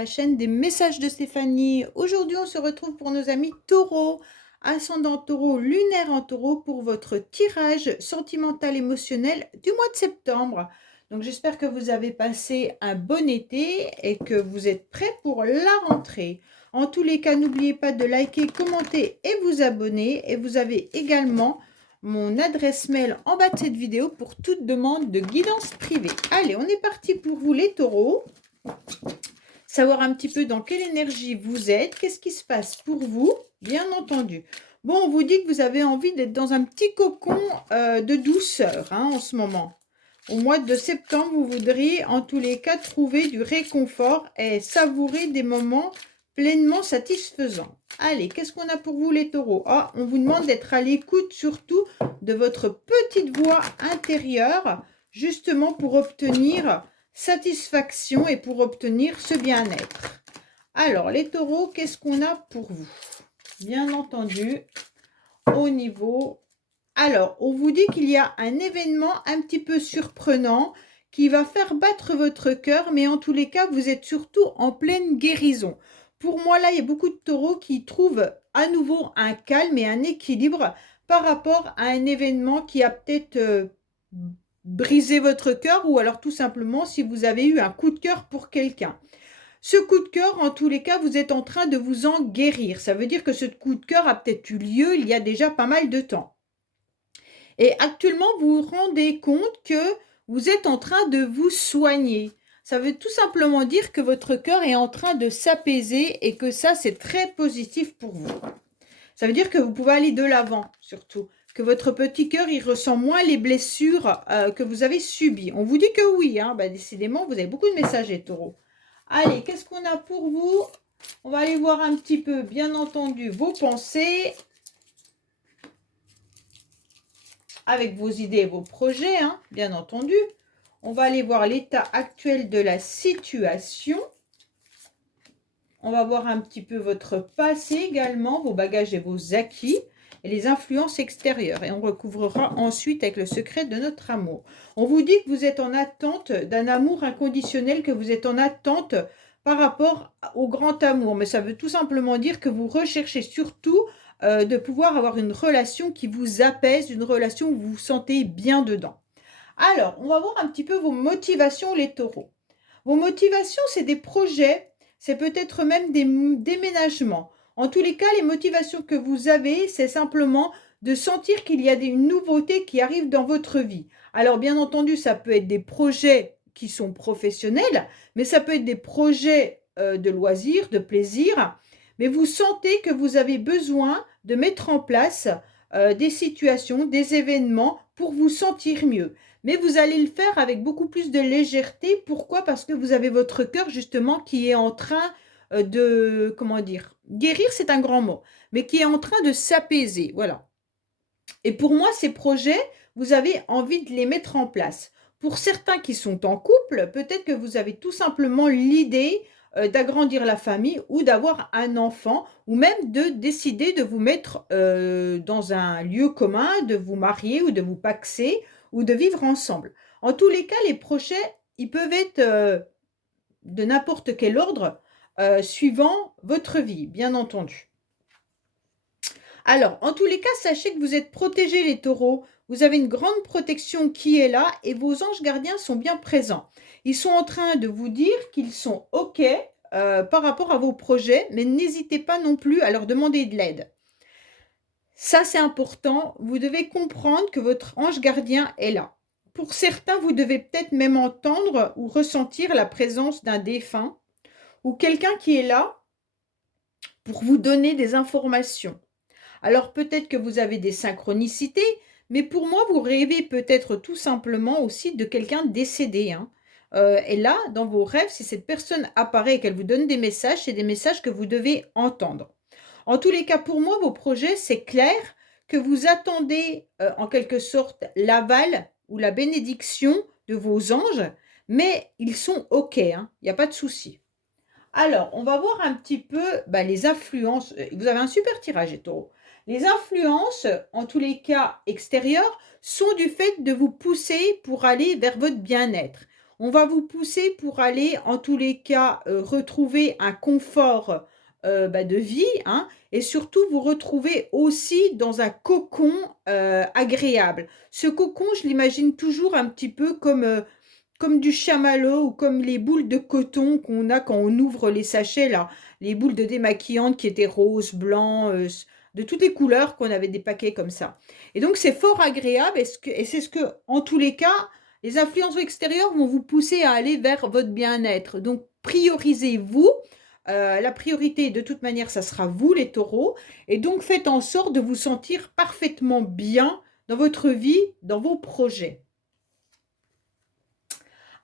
la chaîne des messages de Stéphanie. Aujourd'hui, on se retrouve pour nos amis taureaux, ascendant taureau, lunaire en taureau pour votre tirage sentimental émotionnel du mois de septembre. Donc, j'espère que vous avez passé un bon été et que vous êtes prêts pour la rentrée. En tous les cas, n'oubliez pas de liker, commenter et vous abonner. Et vous avez également mon adresse mail en bas de cette vidéo pour toute demande de guidance privée. Allez, on est parti pour vous les taureaux. Savoir un petit peu dans quelle énergie vous êtes, qu'est-ce qui se passe pour vous, bien entendu. Bon, on vous dit que vous avez envie d'être dans un petit cocon de douceur en ce moment. Au mois de septembre, vous voudriez en tous les cas trouver du réconfort et savourer des moments pleinement satisfaisants. Allez, qu'est-ce qu'on a pour vous les taureaux? On vous demande d'être à l'écoute surtout de votre petite voix intérieure, justement pour obtenir satisfaction et pour obtenir ce bien-être. Alors, les taureaux, qu'est-ce qu'on a pour vous? Bien entendu, au niveau... Alors, on vous dit qu'il y a un événement un petit peu surprenant qui va faire battre votre cœur, mais en tous les cas, vous êtes surtout en pleine guérison. Pour moi, là, il y a beaucoup de taureaux qui trouvent à nouveau un calme et un équilibre par rapport à un événement qui a peut-être brisé votre cœur ou alors tout simplement si vous avez eu un coup de cœur pour quelqu'un. Ce coup de cœur, en tous les cas, vous êtes en train de vous en guérir. Ça veut dire que ce coup de cœur a peut-être eu lieu il y a déjà pas mal de temps. Et actuellement, vous vous rendez compte que vous êtes en train de vous soigner. Ça veut tout simplement dire que votre cœur est en train de s'apaiser et que ça, c'est très positif pour vous. Ça veut dire que vous pouvez aller de l'avant, surtout. Que votre petit cœur, il ressent moins les blessures que vous avez subies. On vous dit que oui, décidément, vous avez beaucoup de messages, les taureaux. Allez, qu'est-ce qu'on a pour vous? On va aller voir un petit peu, bien entendu, vos pensées. Avec vos idées et vos projets, bien entendu. On va aller voir l'état actuel de la situation. On va voir un petit peu votre passé également, vos bagages et vos acquis et les influences extérieures. Et on recouvrera ensuite avec le secret de notre amour. On vous dit que vous êtes en attente d'un amour inconditionnel, que vous êtes en attente par rapport au grand amour. Mais ça veut tout simplement dire que vous recherchez surtout de pouvoir avoir une relation qui vous apaise, une relation où vous vous sentez bien dedans. Alors, on va voir un petit peu vos motivations, les taureaux. Vos motivations, c'est des projets, c'est peut-être même des déménagements. En tous les cas, les motivations que vous avez, c'est simplement de sentir qu'il y a une nouveauté qui arrive dans votre vie. Alors, bien entendu, ça peut être des projets qui sont professionnels, mais ça peut être des projets de loisirs, de plaisir. Mais vous sentez que vous avez besoin de mettre en place des situations, des événements pour vous sentir mieux. Mais vous allez le faire avec beaucoup plus de légèreté. Pourquoi? Parce que vous avez votre cœur justement qui est en train de, comment dire, guérir c'est un grand mot, mais qui est en train de s'apaiser, voilà. Et pour moi, ces projets, vous avez envie de les mettre en place. Pour certains qui sont en couple, peut-être que vous avez tout simplement l'idée d'agrandir la famille ou d'avoir un enfant ou même de décider de vous mettre dans un lieu commun, de vous marier ou de vous paxer ou de vivre ensemble. En tous les cas, les projets, ils peuvent être de n'importe quel ordre suivant votre vie, bien entendu. Alors, en tous les cas, sachez que vous êtes protégés, les taureaux. Vous avez une grande protection qui est là et vos anges gardiens sont bien présents. Ils sont en train de vous dire qu'ils sont OK par rapport à vos projets, mais n'hésitez pas non plus à leur demander de l'aide. Ça, c'est important. Vous devez comprendre que votre ange gardien est là. Pour certains, vous devez peut-être même entendre ou ressentir la présence d'un défunt ou quelqu'un qui est là pour vous donner des informations. Alors peut-être que vous avez des synchronicités, mais pour moi, vous rêvez peut-être tout simplement aussi de quelqu'un décédé. Et là, dans vos rêves, si cette personne apparaît et qu'elle vous donne des messages, c'est des messages que vous devez entendre. En tous les cas, pour moi, vos projets, c'est clair que vous attendez en quelque sorte l'aval ou la bénédiction de vos anges, mais ils sont OK, il n'y a pas de souci. Alors, on va voir un petit peu les influences. Vous avez un super tirage, les taureaux. Les influences, en tous les cas extérieures, sont du fait de vous pousser pour aller vers votre bien-être. On va vous pousser pour aller, en tous les cas, retrouver un confort de vie, hein, et surtout vous retrouver aussi dans un cocon agréable. Ce cocon, je l'imagine toujours un petit peu comme du chamallow ou comme les boules de coton qu'on a quand on ouvre les sachets, là, les boules de démaquillante qui étaient roses, blancs, de toutes les couleurs qu'on avait des paquets comme ça. Et donc c'est fort agréable et c'est ce que, en tous les cas, les influences extérieures vont vous pousser à aller vers votre bien-être. Donc priorisez-vous. La priorité, de toute manière, ça sera vous, les taureaux. Et donc faites en sorte de vous sentir parfaitement bien dans votre vie, dans vos projets.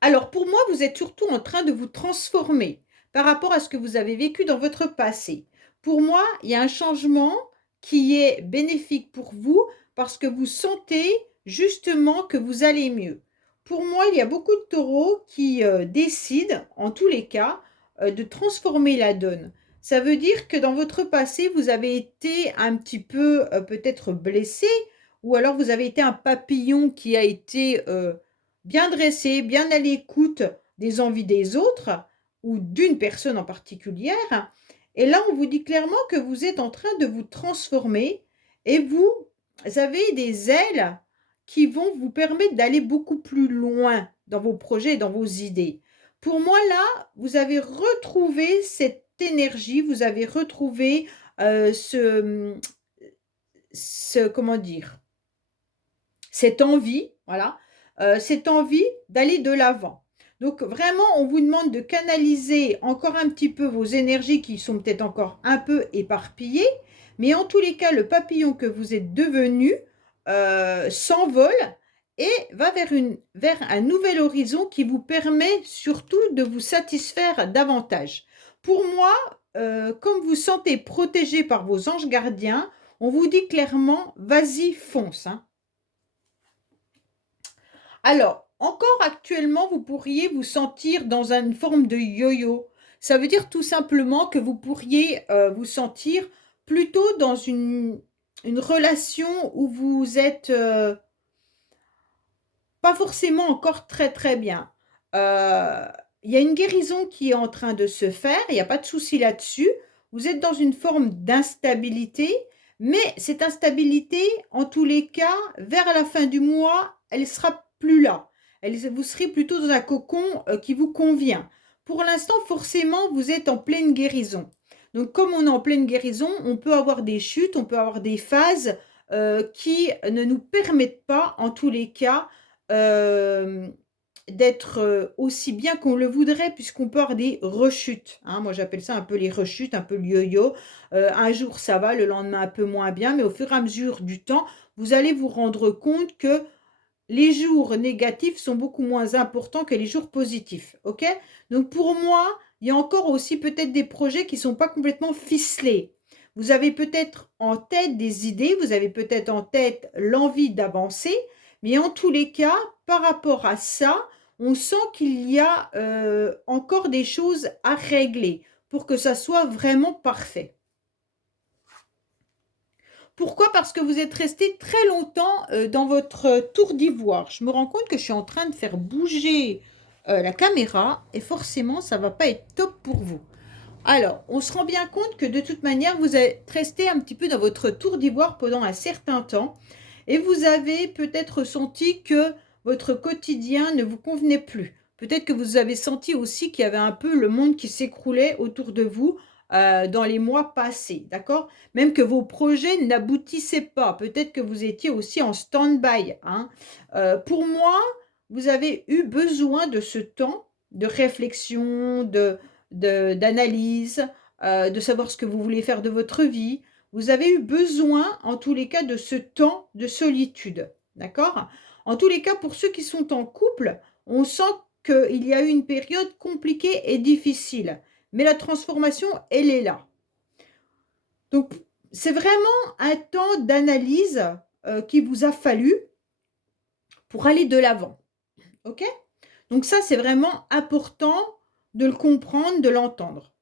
Alors pour moi, vous êtes surtout en train de vous transformer par rapport à ce que vous avez vécu dans votre passé. Pour moi, il y a un changement qui est bénéfique pour vous parce que vous sentez justement que vous allez mieux. Pour moi, il y a beaucoup de taureaux qui décident, en tous les cas, de transformer la donne. Ça veut dire que dans votre passé, vous avez été un petit peu peut-être blessé, ou alors vous avez été un papillon qui a été bien dressé, bien à l'écoute des envies des autres ou d'une personne en particulière. Et là, on vous dit clairement que vous êtes en train de vous transformer et vous avez des ailes qui vont vous permettre d'aller beaucoup plus loin dans vos projets et dans vos idées. Pour moi, là, vous avez retrouvé cette énergie, vous avez retrouvé comment dire, cette envie, voilà, cette envie d'aller de l'avant. Donc vraiment, on vous demande de canaliser encore un petit peu vos énergies qui sont peut-être encore un peu éparpillées, mais en tous les cas, le papillon que vous êtes devenu s'envole et va vers un nouvel horizon qui vous permet surtout de vous satisfaire davantage. Pour moi, comme vous sentez protégé par vos anges gardiens, on vous dit clairement, vas-y, fonce, hein. Alors, encore actuellement, vous pourriez vous sentir dans une forme de yo-yo. Ça veut dire tout simplement que vous pourriez vous sentir plutôt dans une relation où vous êtes pas forcément encore très très bien. Euh, Il y a une guérison qui est en train de se faire, il n'y a pas de souci là-dessus. Vous êtes dans une forme d'instabilité, mais cette instabilité, en tous les cas, vers la fin du mois, elle sera plus là. Vous serez plutôt dans un cocon qui vous convient. Pour l'instant, forcément, vous êtes en pleine guérison. Donc, comme on est en pleine guérison, on peut avoir des chutes, on peut avoir des phases qui ne nous permettent pas, en tous les cas, euh, d'être aussi bien qu'on le voudrait, puisqu'on peut avoir des rechutes, hein. Moi, j'appelle ça un peu les rechutes, un peu le yo-yo. Un jour, ça va, le lendemain, un peu moins bien, mais au fur et à mesure du temps, vous allez vous rendre compte que les jours négatifs sont beaucoup moins importants que les jours positifs. OK? Donc, pour moi, il y a encore aussi peut-être des projets qui ne sont pas complètement ficelés. Vous avez peut-être en tête des idées, vous avez peut-être en tête l'envie d'avancer, mais en tous les cas, par rapport à ça, on sent qu'il y a encore des choses à régler pour que ça soit vraiment parfait. Pourquoi? Parce que vous êtes resté très longtemps dans votre tour d'ivoire. Je me rends compte que je suis en train de faire bouger la caméra et forcément, ça ne va pas être top pour vous. Alors, on se rend bien compte que de toute manière, vous êtes resté un petit peu dans votre tour d'ivoire pendant un certain temps et vous avez peut-être senti que votre quotidien ne vous convenait plus. Peut-être que vous avez senti aussi qu'il y avait un peu le monde qui s'écroulait autour de vous dans les mois passés, d'accord? Même que vos projets n'aboutissaient pas. Peut-être que vous étiez aussi en stand-by, hein. Pour moi, vous avez eu besoin de ce temps de réflexion, d'analyse, de savoir ce que vous voulez faire de votre vie. Vous avez eu besoin, en tous les cas, de ce temps de solitude. D'accord? En tous les cas, pour ceux qui sont en couple, on sent qu'il y a eu une période compliquée et difficile. Mais la transformation, elle est là. Donc, c'est vraiment un temps d'analyse qui vous a fallu pour aller de l'avant. OK? Donc ça, c'est vraiment important de le comprendre, de l'entendre.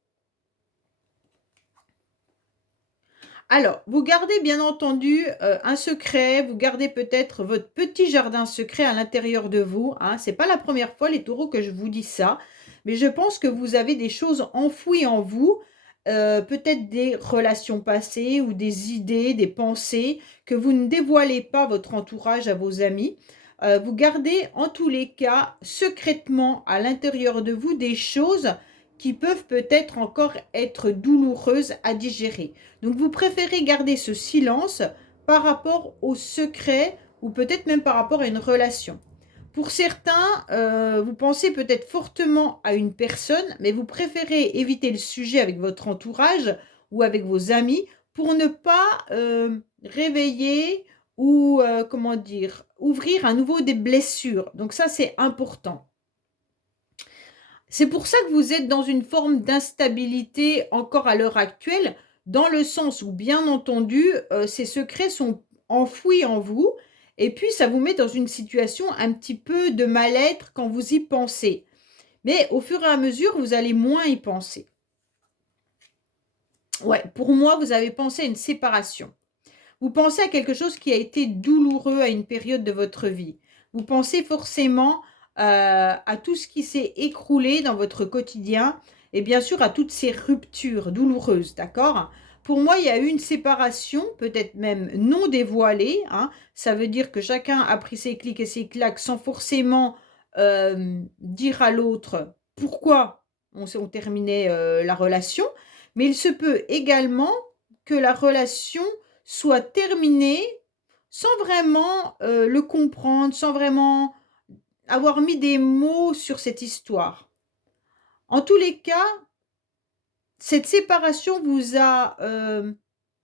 Alors, vous gardez bien entendu un secret, vous gardez peut-être votre petit jardin secret à l'intérieur de vous, hein. C'est pas la première fois, les taureaux, que je vous dis ça, mais je pense que vous avez des choses enfouies en vous, peut-être des relations passées ou des idées, des pensées que vous ne dévoilez pas à votre entourage, à vos amis. Vous gardez en tous les cas secrètement à l'intérieur de vous des choses qui peuvent peut-être encore être douloureuses à digérer. Donc vous préférez garder ce silence par rapport au secret ou peut-être même par rapport à une relation. Pour certains, vous pensez peut-être fortement à une personne, mais vous préférez éviter le sujet avec votre entourage ou avec vos amis pour ne pas réveiller ou, comment dire, ouvrir à nouveau des blessures. Donc ça, c'est important. C'est pour ça que vous êtes dans une forme d'instabilité encore à l'heure actuelle, dans le sens où, bien entendu, ces secrets sont enfouis en vous et puis ça vous met dans une situation un petit peu de mal-être quand vous y pensez. Mais au fur et à mesure, vous allez moins y penser. Ouais, pour moi, vous avez pensé à une séparation. Vous pensez à quelque chose qui a été douloureux à une période de votre vie. Vous pensez forcément à tout ce qui s'est écroulé dans votre quotidien et bien sûr à toutes ces ruptures douloureuses, d'accord? Pour moi, il y a eu une séparation, peut-être même non dévoilée, hein. Ça veut dire que chacun a pris ses clics et ses claques sans forcément dire à l'autre pourquoi on terminait la relation. Mais il se peut également que la relation soit terminé sans vraiment le comprendre, sans vraiment avoir mis des mots sur cette histoire. En tous les cas, cette séparation vous a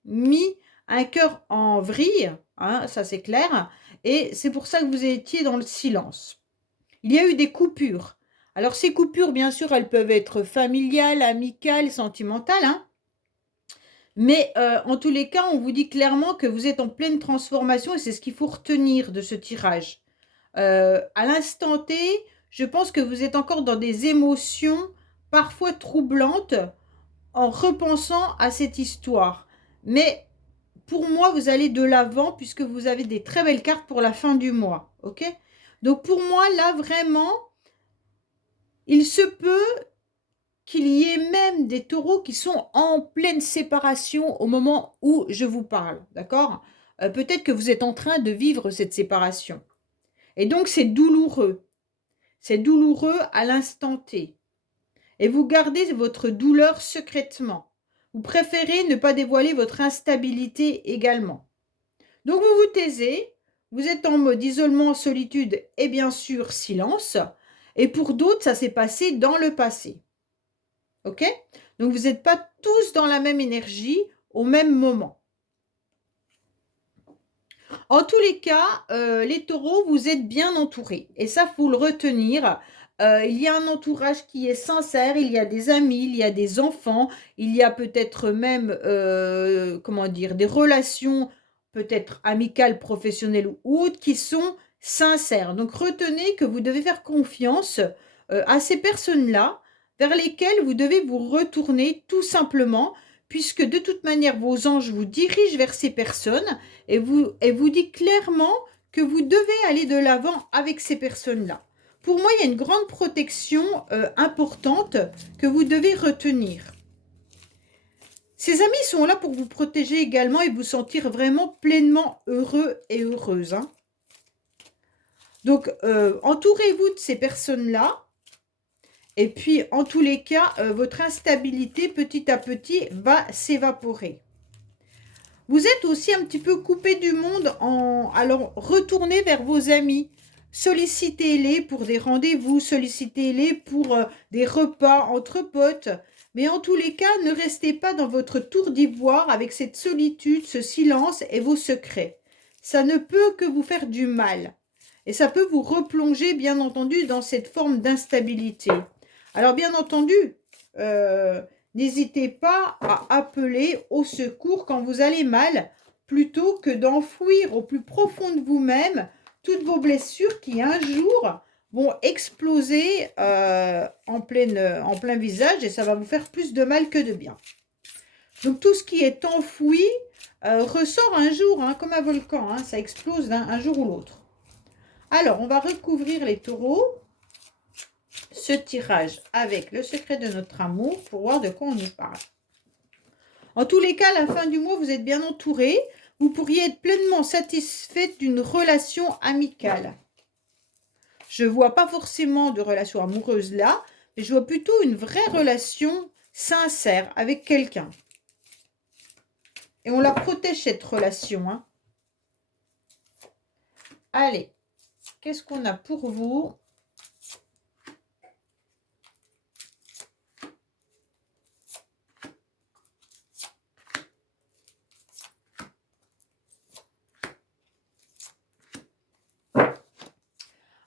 mis un cœur en vrille, hein, ça c'est clair, et c'est pour ça que vous étiez dans le silence. Il y a eu des coupures. Alors ces coupures, bien sûr, elles peuvent être familiales, amicales, sentimentales, hein. Mais en tous les cas, on vous dit clairement que vous êtes en pleine transformation et c'est ce qu'il faut retenir de ce tirage. À l'instant T, je pense que vous êtes encore dans des émotions parfois troublantes en repensant à cette histoire. Mais pour moi, vous allez de l'avant puisque vous avez des très belles cartes pour la fin du mois. OK? Donc pour moi, là, vraiment, il se peut qu'il y ait même des taureaux qui sont en pleine séparation au moment où je vous parle, d'accord? Peut-être que vous êtes en train de vivre cette séparation. Et donc c'est douloureux. C'est douloureux à l'instant T. Et vous gardez votre douleur secrètement. Vous préférez ne pas dévoiler votre instabilité également. Donc vous vous taisez, vous êtes en mode isolement, solitude et bien sûr silence. Et pour d'autres, ça s'est passé dans le passé. OK? Donc vous n'êtes pas tous dans la même énergie au même moment. En tous les cas, les taureaux, vous êtes bien entourés et ça, faut le retenir. Il y a un entourage qui est sincère, il y a des amis, il y a des enfants, il y a peut-être même, comment dire? Des relations peut-être amicales, professionnelles ou autres qui sont sincères. Donc retenez que vous devez faire confiance, à ces personnes-là, vers lesquelles vous devez vous retourner tout simplement, puisque de toute manière vos anges vous dirigent vers ces personnes et vous dit clairement que vous devez aller de l'avant avec ces personnes-là. Pour moi, il y a une grande protection importante que vous devez retenir. Ces amis sont là pour vous protéger également et vous sentir vraiment pleinement heureux et heureuse, hein. Donc, entourez-vous de ces personnes-là. Et puis, en tous les cas, votre instabilité, petit à petit, va s'évaporer. Vous êtes aussi un petit peu coupé du monde alors retournez vers vos amis. Sollicitez-les pour des rendez-vous, sollicitez-les pour des repas entre potes. Mais en tous les cas, ne restez pas dans votre tour d'ivoire avec cette solitude, ce silence et vos secrets. Ça ne peut que vous faire du mal. Et ça peut vous replonger, bien entendu, dans cette forme d'instabilité. Alors, bien entendu, n'hésitez pas à appeler au secours quand vous allez mal, plutôt que d'enfouir au plus profond de vous-même toutes vos blessures qui un jour vont exploser en plein visage et ça va vous faire plus de mal que de bien. Donc tout ce qui est enfoui, ressort un jour, hein, comme un volcan, hein, ça explose un jour ou l'autre. Alors, on va recouvrir les taureaux, ce tirage avec le secret de notre amour pour voir de quoi on nous parle. En tous les cas, à la fin du mois, vous êtes bien entouré. Vous pourriez être pleinement satisfaite d'une relation amicale. Je ne vois pas forcément de relation amoureuse là, mais je vois plutôt une vraie relation sincère avec quelqu'un. Et on la protège, cette relation, hein. Allez, qu'est-ce qu'on a pour vous?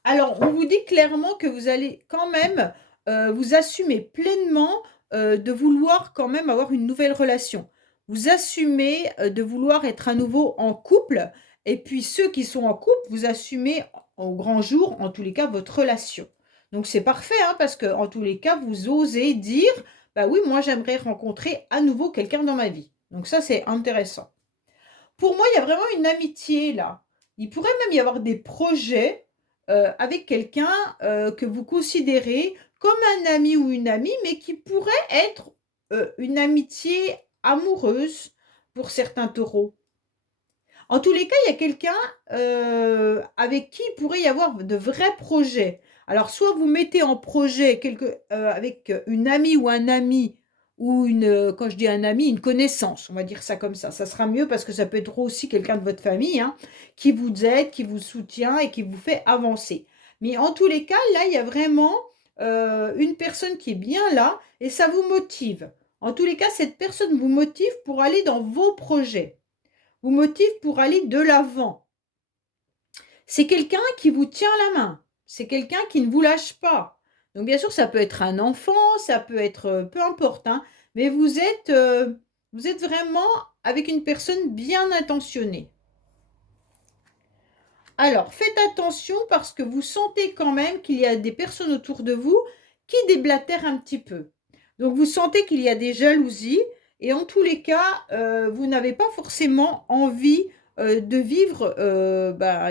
Alors, on vous dit clairement que vous allez quand même vous assumer pleinement de vouloir quand même avoir une nouvelle relation. Vous assumez de vouloir être à nouveau en couple. Et puis, ceux qui sont en couple, vous assumez au grand jour, en tous les cas, votre relation. Donc, c'est parfait, hein, parce qu'en tous les cas, vous osez dire, bah oui, moi, j'aimerais rencontrer à nouveau quelqu'un dans ma vie. Donc, ça, c'est intéressant. Pour moi, il y a vraiment une amitié là. Il pourrait même y avoir des projets avec quelqu'un que vous considérez comme un ami ou une amie, mais qui pourrait être une amitié amoureuse pour certains taureaux. En tous les cas, il y a quelqu'un avec qui il pourrait y avoir de vrais projets. Alors, soit vous mettez en projet avec une amie ou un ami, ou quand je dis un ami, une connaissance, on va dire ça comme ça. Ça sera mieux parce que ça peut être aussi quelqu'un de votre famille, hein, qui vous aide, qui vous soutient et qui vous fait avancer. Mais en tous les cas, là, il y a vraiment une personne qui est bien là et ça vous motive. En tous les cas, cette personne vous motive pour aller dans vos projets, vous motive pour aller de l'avant. C'est quelqu'un qui vous tient la main. C'est quelqu'un qui ne vous lâche pas. Donc bien sûr, ça peut être un enfant, ça peut être peu importe, hein, mais vous êtes vraiment avec une personne bien intentionnée. Alors, faites attention parce que vous sentez quand même qu'il y a des personnes autour de vous qui déblatèrent un petit peu. Donc, vous sentez qu'il y a des jalousies et en tous les cas, vous n'avez pas forcément envie de vivre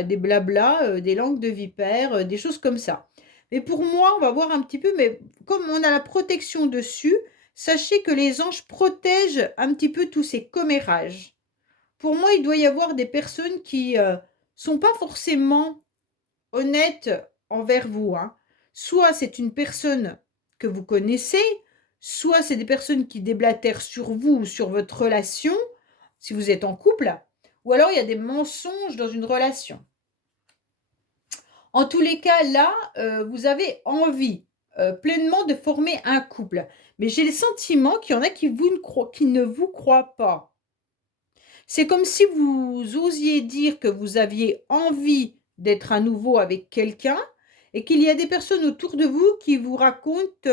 des blablas, des langues de vipère, des choses comme ça. Mais pour moi, on va voir un petit peu, mais comme on a la protection dessus, sachez que les anges protègent un petit peu tous ces commérages. Pour moi, il doit y avoir des personnes qui sont pas forcément honnêtes envers vous, hein. Soit c'est une personne que vous connaissez, soit c'est des personnes qui déblatèrent sur vous ou sur votre relation, si vous êtes en couple, ou alors il y a des mensonges dans une relation. En tous les cas, là, vous avez envie pleinement de former un couple. Mais j'ai le sentiment qu'il y en a qui ne vous croient pas. C'est comme si vous osiez dire que vous aviez envie d'être à nouveau avec quelqu'un et qu'il y a des personnes autour de vous qui vous racontent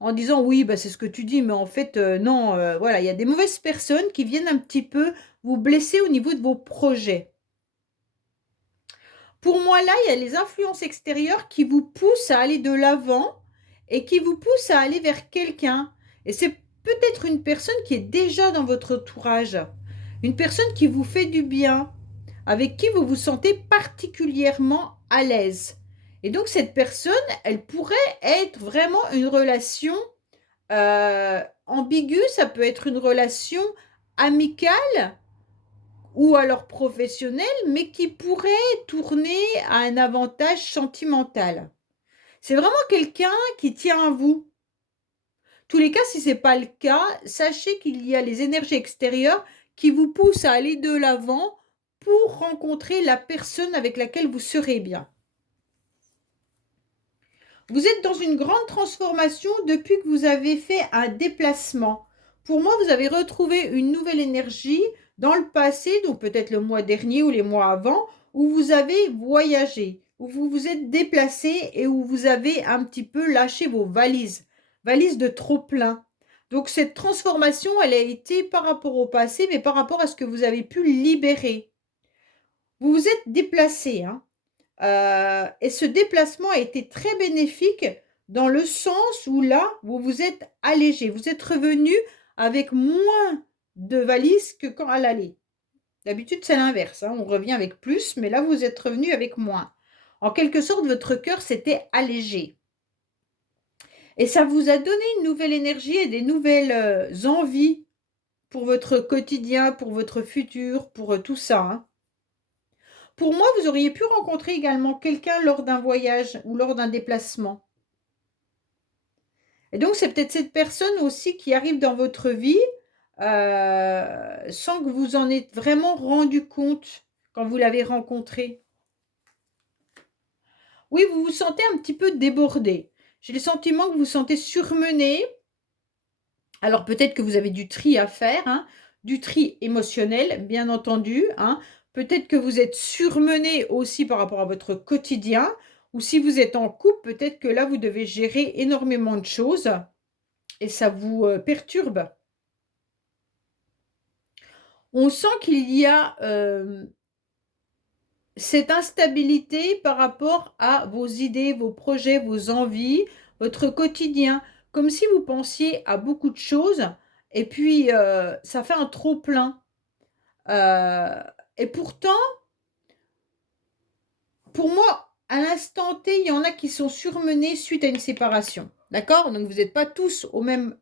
en disant oui, bah, c'est ce que tu dis, mais en fait, non, voilà, il y a des mauvaises personnes qui viennent un petit peu vous blesser au niveau de vos projets. Pour moi, là, il y a les influences extérieures qui vous poussent à aller de l'avant et qui vous poussent à aller vers quelqu'un. Et c'est peut-être une personne qui est déjà dans votre entourage, une personne qui vous fait du bien, avec qui vous vous sentez particulièrement à l'aise. Et donc, cette personne, elle pourrait être vraiment une relation ambiguë, ça peut être une relation amicale ou alors professionnelle, mais qui pourrait tourner à un avantage sentimental. C'est vraiment quelqu'un qui tient à vous. Tous les cas, si ce n'est pas le cas, sachez qu'il y a les énergies extérieures qui vous poussent à aller de l'avant pour rencontrer la personne avec laquelle vous serez bien. Vous êtes dans une grande transformation depuis que vous avez fait un déplacement. Pour moi, vous avez retrouvé une nouvelle énergie dans le passé, donc peut-être le mois dernier ou les mois avant, où vous avez voyagé, où vous vous êtes déplacé et où vous avez un petit peu lâché vos valises, valises de trop-plein. Donc cette transformation, elle a été par rapport au passé, mais par rapport à ce que vous avez pu libérer. Vous vous êtes déplacé, hein. Et ce déplacement a été très bénéfique dans le sens où là, vous vous êtes allégé. Vous êtes revenu avec moins de valises que quand à l'aller. D'habitude, c'est l'inverse, hein, on revient avec plus, mais là, vous êtes revenu avec moins. En quelque sorte, votre cœur s'était allégé. Et ça vous a donné une nouvelle énergie et des nouvelles envies pour votre quotidien, pour votre futur, pour tout ça, hein. Pour moi, vous auriez pu rencontrer également quelqu'un lors d'un voyage ou lors d'un déplacement. Et donc, c'est peut-être cette personne aussi qui arrive dans votre vie sans que vous en êtes vraiment rendu compte quand vous l'avez rencontré. Oui, vous vous sentez un petit peu débordé. J'ai le sentiment que vous vous sentez surmené. Alors peut-être que vous avez du tri à faire, hein, du tri émotionnel, bien entendu, hein. Peut-être que vous êtes surmené aussi par rapport à votre quotidien, ou si vous êtes en couple, peut-être que là, vous devez gérer énormément de choses et ça vous perturbe. On sent qu'il y a cette instabilité par rapport à vos idées, vos projets, vos envies, votre quotidien, comme si vous pensiez à beaucoup de choses et puis ça fait un trop plein. Et pourtant, pour moi, à l'instant T, il y en a qui sont surmenés suite à une séparation. D'accord? Donc vous n'êtes pas tous au même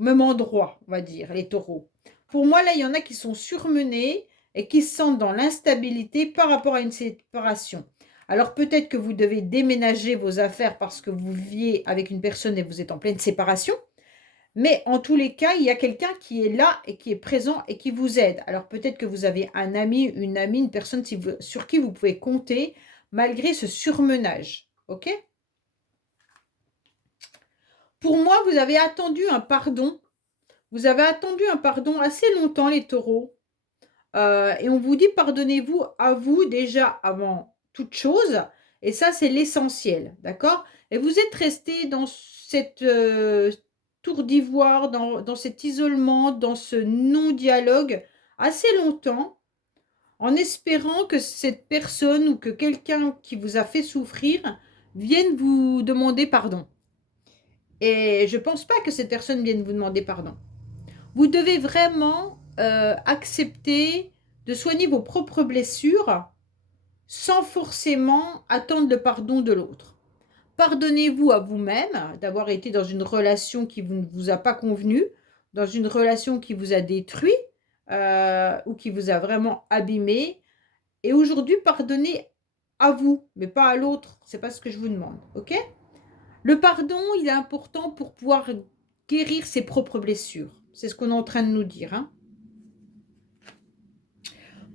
endroit, on va dire, les taureaux. Pour moi, là, il y en a qui sont surmenés et qui se sentent dans l'instabilité par rapport à une séparation. Alors peut-être que vous devez déménager vos affaires parce que vous viviez avec une personne et vous êtes en pleine séparation. Mais en tous les cas, il y a quelqu'un qui est là et qui est présent et qui vous aide. Alors peut-être que vous avez un ami, une amie, une personne sur qui vous pouvez compter malgré ce surmenage. OK? Pour moi, vous avez attendu un pardon. Vous avez attendu un pardon assez longtemps, les taureaux. Et on vous dit pardonnez-vous à vous déjà avant toute chose. Et ça, c'est l'essentiel. D'accord? Et vous êtes resté dans cette tour d'ivoire, dans cet isolement, dans ce non-dialogue assez longtemps, en espérant que cette personne ou que quelqu'un qui vous a fait souffrir vienne vous demander pardon. Et je ne pense pas que cette personne vienne vous demander pardon. Vous devez vraiment accepter de soigner vos propres blessures sans forcément attendre le pardon de l'autre. Pardonnez-vous à vous-même d'avoir été dans une relation qui ne vous a pas convenu, dans une relation qui vous a détruit ou qui vous a vraiment abîmé. Et aujourd'hui, pardonnez à vous, mais pas à l'autre. C'est pas ce que je vous demande, ok? Le pardon, il est important pour pouvoir guérir ses propres blessures. C'est ce qu'on est en train de nous dire, hein.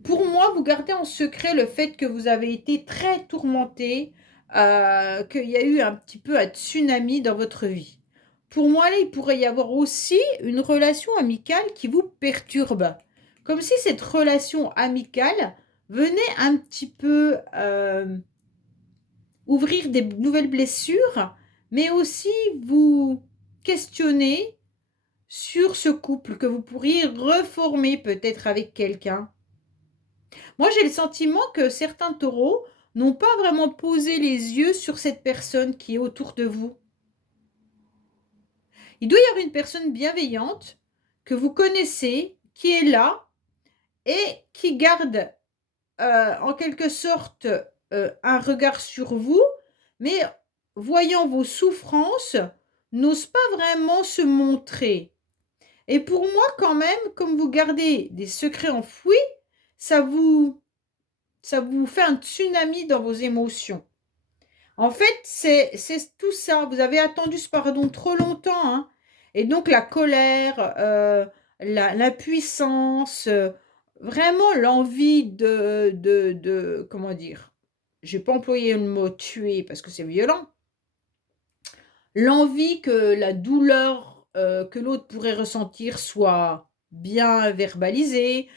Pour moi, vous gardez en secret le fait que vous avez été très tourmenté, qu'il y a eu un petit peu un tsunami dans votre vie. Pour moi, là, il pourrait y avoir aussi une relation amicale qui vous perturbe. Comme si cette relation amicale venait un petit peu ouvrir des nouvelles blessures, mais aussi vous questionner sur ce couple que vous pourriez reformer peut-être avec quelqu'un. Moi, j'ai le sentiment que certains taureaux n'ont pas vraiment posé les yeux sur cette personne qui est autour de vous. Il doit y avoir une personne bienveillante que vous connaissez, qui est là et qui garde en quelque sorte un regard sur vous, mais voyant vos souffrances, n'ose pas vraiment se montrer. Et pour moi, quand même, comme vous gardez des secrets enfouis, ça vous fait un tsunami dans vos émotions. En fait, c'est tout ça. Vous avez attendu ce pardon trop longtemps, hein. Et donc la colère, l'impuissance, vraiment l'envie comment dire? Je vais pas employer le mot tuer parce que c'est violent. L'envie que la douleur, que l'autre pourrait ressentir soit bien verbalisée.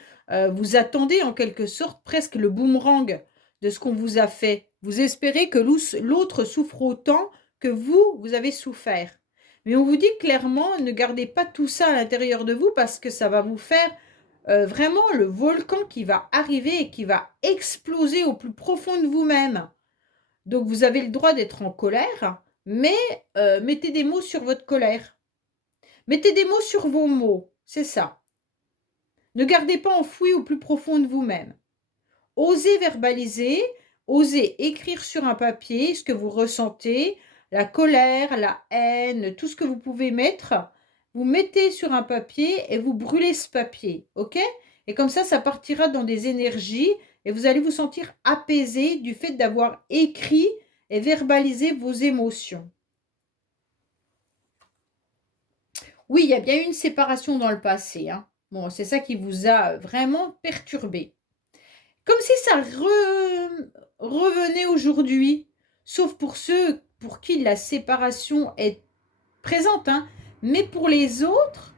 Vous attendez en quelque sorte presque le boomerang de ce qu'on vous a fait. Vous espérez que l'autre souffre autant que vous avez souffert. Mais on vous dit clairement, ne gardez pas tout ça à l'intérieur de vous parce que ça va vous faire, vraiment le volcan qui va arriver et qui va exploser au plus profond de vous-même. Donc vous avez le droit d'être en colère, mais mettez des mots sur votre colère. Mettez des mots sur vos mots, c'est ça. Ne gardez pas enfoui au plus profond de vous-même. Osez verbaliser, osez écrire sur un papier ce que vous ressentez, la colère, la haine, tout ce que vous pouvez mettre. Vous mettez sur un papier et vous brûlez ce papier, ok? Et comme ça partira dans des énergies et vous allez vous sentir apaisé du fait d'avoir écrit et verbalisé vos émotions. Oui, il y a bien eu une séparation dans le passé, hein. Bon, c'est ça qui vous a vraiment perturbé. Comme si ça revenait aujourd'hui, sauf pour ceux pour qui la séparation est présente, hein. Mais pour les autres,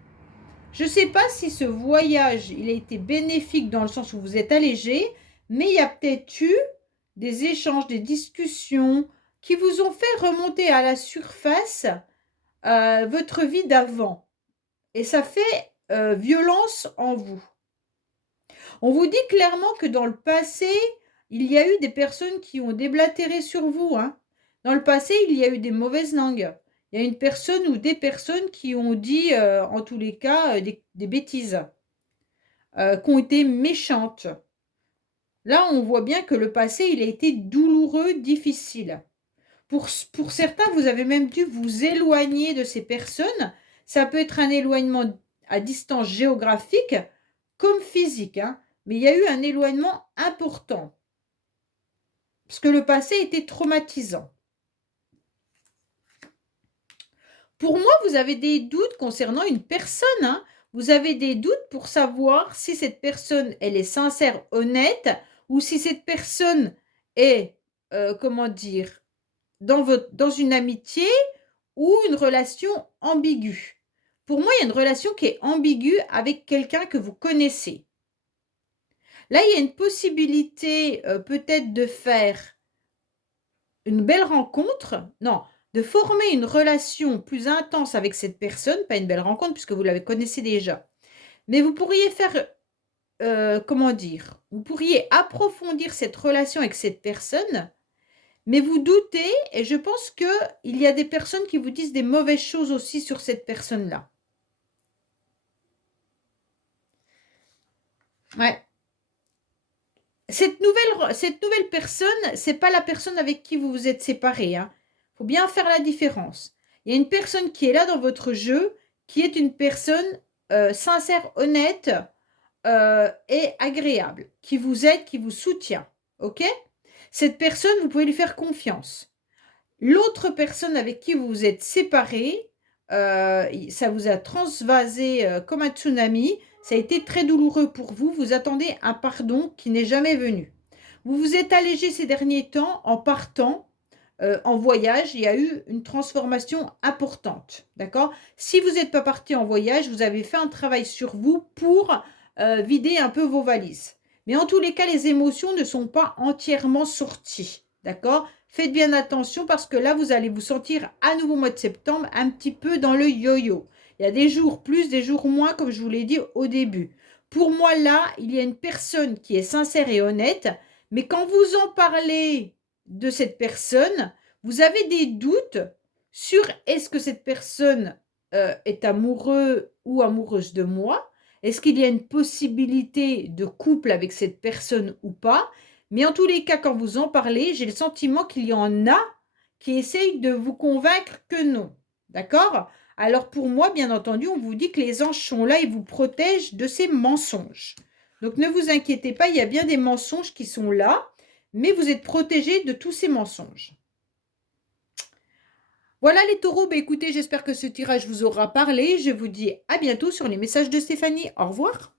je ne sais pas si ce voyage, il a été bénéfique dans le sens où vous êtes allégé, mais il y a peut-être eu des échanges, des discussions qui vous ont fait remonter à la surface votre vie d'avant. Et ça fait violence en vous. On vous dit clairement que dans le passé, il y a eu des personnes qui ont déblatéré sur vous, hein. Dans le passé, il y a eu des mauvaises langues. Il y a une personne ou des personnes qui ont dit, en tous les cas, des bêtises, qui ont été méchantes. Là, on voit bien que le passé, il a été douloureux, difficile. Pour certains, vous avez même dû vous éloigner de ces personnes. Ça peut être un éloignement à distance géographique comme physique, hein. Mais il y a eu un éloignement important. Parce que le passé était traumatisant. Pour moi, vous avez des doutes concernant une personne, hein. Vous avez des doutes pour savoir si cette personne, elle est sincère, honnête, ou si cette personne est, comment dire, dans une amitié ou une relation ambiguë. Pour moi, il y a une relation qui est ambiguë avec quelqu'un que vous connaissez. Là, il y a une possibilité peut-être de faire une belle rencontre, non, de former une relation plus intense avec cette personne, pas une belle rencontre puisque vous la connaissez déjà. Mais vous pourriez faire, comment dire, vous pourriez approfondir cette relation avec cette personne, mais vous doutez et je pense qu'il y a des personnes qui vous disent des mauvaises choses aussi sur cette personne-là. Ouais. Cette nouvelle personne, c'est pas la personne avec qui vous vous êtes séparés, hein. Faut bien faire la différence. Il y a une personne qui est là dans votre jeu, qui est une personne sincère, honnête et agréable, qui vous aide, qui vous soutient. Ok? Cette personne, vous pouvez lui faire confiance. L'autre personne avec qui vous vous êtes séparés, ça vous a transvasé comme un tsunami. Ça a été très douloureux pour vous. Vous attendez un pardon qui n'est jamais venu. Vous vous êtes allégé ces derniers temps en partant en voyage. Il y a eu une transformation importante. D'accord? Si vous n'êtes pas parti en voyage, vous avez fait un travail sur vous pour vider un peu vos valises. Mais en tous les cas, les émotions ne sont pas entièrement sorties. D'accord? Faites bien attention parce que là, vous allez vous sentir à nouveau au mois de septembre un petit peu dans le yo-yo. Il y a des jours plus, des jours moins, comme je vous l'ai dit au début. Pour moi, là, il y a une personne qui est sincère et honnête, mais quand vous en parlez de cette personne, vous avez des doutes sur est-ce que cette personne est amoureux ou amoureuse de moi? Est-ce qu'il y a une possibilité de couple avec cette personne ou pas? Mais en tous les cas, quand vous en parlez, j'ai le sentiment qu'il y en a qui essayent de vous convaincre que non. D'accord? Alors pour moi, bien entendu, on vous dit que les anges sont là et vous protègent de ces mensonges. Donc ne vous inquiétez pas, il y a bien des mensonges qui sont là, mais vous êtes protégés de tous ces mensonges. Voilà les taureaux, écoutez, j'espère que ce tirage vous aura parlé. Je vous dis à bientôt sur les messages de Stéphanie. Au revoir.